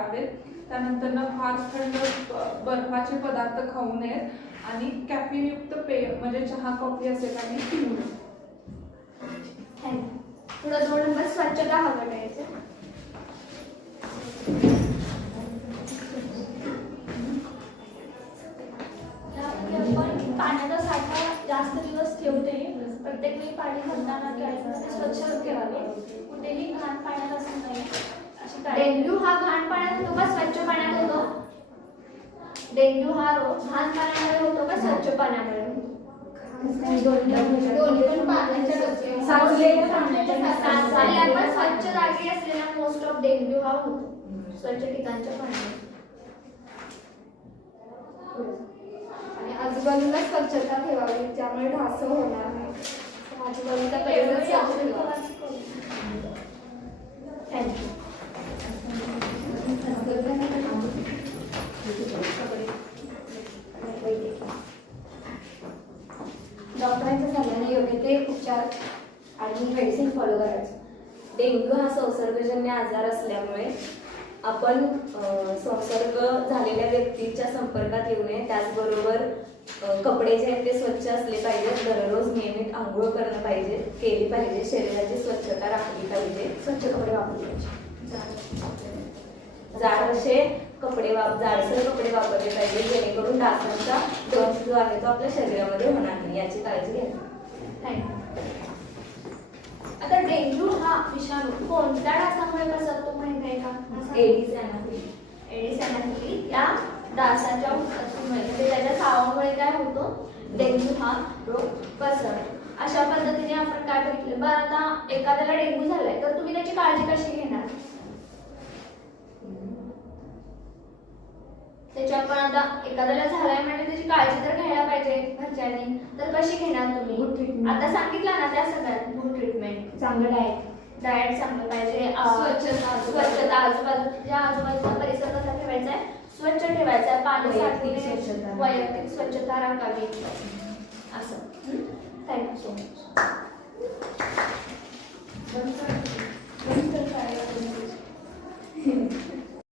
करावेत त्यानंतर ना फार थंड बर्फाचे पदार्थ खाऊ नयेत. आणि कॅफिनयुक्त पेय म्हणजे चहा कॉफी असेल आणि पिऊ नये. थँक्यू. पुढं दोन नंबर स्वच्छता हवं आपण पाण्याचा साठा जास्त दिवस ठेवू नये प्रत्येक वेळी पाणी ते स्वच्छ ठेवावे. कुठेही घाण पाण्यात असं नाही अशी काळजी. डेंग्यू हा घाण होतो का? स्वच्छ पाण्यात होतो. डेंग्यू हा रोग घाण पाण्यामध्ये होतो का? स्वच्छ पाण्यामध्ये होतो दोन्ही पण पाण्याच्या डोक्यावर. साचलेल्या पाण्याच्या साच- आणि आपण स्वच्छ जागी असलेला मोस्ट ऑफ डेंग्यू हा होतो. स्वच्छ ठिकाणच्या पाण्यात आणि आजूबाजूला स्वच्छता ठेवावी ज्यामुळे ढासं होणार नाही. आजूबाजूचा परिसर स्वच्छ ठेवावा थँक्यू डॉक्टरांच्या सल्ल्याने योग्य ते उपचार आणि मेडिसिन फॉलो करायचं. डेंग्यू हा संसर्गजन्य आजार असल्यामुळे आपण संसर्ग झालेल्या व्यक्तीच्या संपर्कात येऊ नये. त्याचबरोबर कपडे जे आहेत ते स्वच्छ असले पाहिजेत. दररोज नियमित आंघोळ करणं पाहिजे. केली पाहिजे. शरीराची स्वच्छता राखली पाहिजे. स्वच्छ कपडे वापरले पाहिजे. असे कपडे वाप जाडसर कपडे वापरले पाहिजे जेणेकरून डासांचा दंश जो आहे तो आपल्या शरीरामध्ये होणार नाही याची काळजी घ्यावी थँक्यू आता डेंग्यू हा विषाणू कोणत्या डासामुळे पसरतो माहिती आहे का? एडिस अनाफिली एडिस अनाफिली या डासाच्या उत्पत्तीमुळे म्हणजे त्याच्या चावामुळे काय होतो? डेंग्यू हा रोग पसरतो. अशा पद्धतीने आपण काय बघितलं? बरं आता एखाद्याला डेंग्यू झालाय तर तुम्ही त्याची काळजी कशी घेणार? शिक्षण पण आता एखाद्याला झालाय म्हणजे त्याची काळजी तर घ्यायला पाहिजे घरच्यांनी. तर कशी घेणार गुड तुम्ही ट्रीटमेंट आता सांगितलं ना त्या सगळ्यात गुड ट्रीटमेंट चांगलं डाएट डाएट चांगलं पाहिजे. स्वच्छता आजूबाजूच्या आजूबाजूचा परिसर कसा ठेवायचा आहे? स्वच्छ ठेवायचा आहे. पाणी वैयक्तिक स्वच्छता. वैयक्तिक स्वच्छता राखावी. असं. Thank you so much